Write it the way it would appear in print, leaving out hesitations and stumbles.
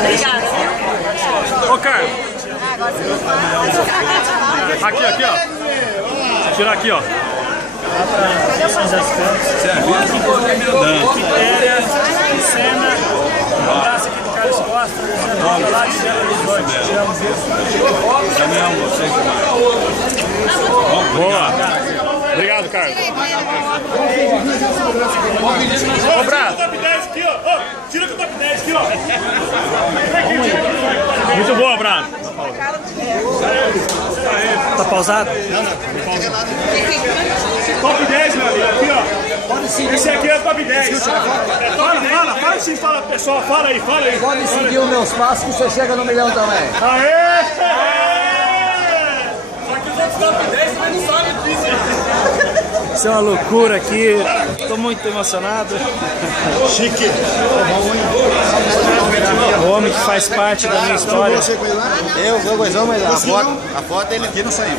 Obrigada. Ô, Carlos. Aqui, ó. Tirar aqui, ó. Quitéria, Cena, um abraço aqui do Carlos Costa, lá de Boa! Obrigado, Carlos. Ô, Brás! Tira com o top 10 aqui, ó. Muito boa, Brás. Tá pausado? Não. Top 10, meu amigo, aqui, ó. Esse aqui é o top 10. Fala sim, fala pessoal, fala aí. Pode seguir os meus passos que você chega no milhão também. Aê! Só que os outros top 10 também não sabem disso. Isso é uma loucura aqui, tô muito emocionado. Chique! O homem que faz parte da minha história. Eu vou, mas a foto ele aqui não saiu.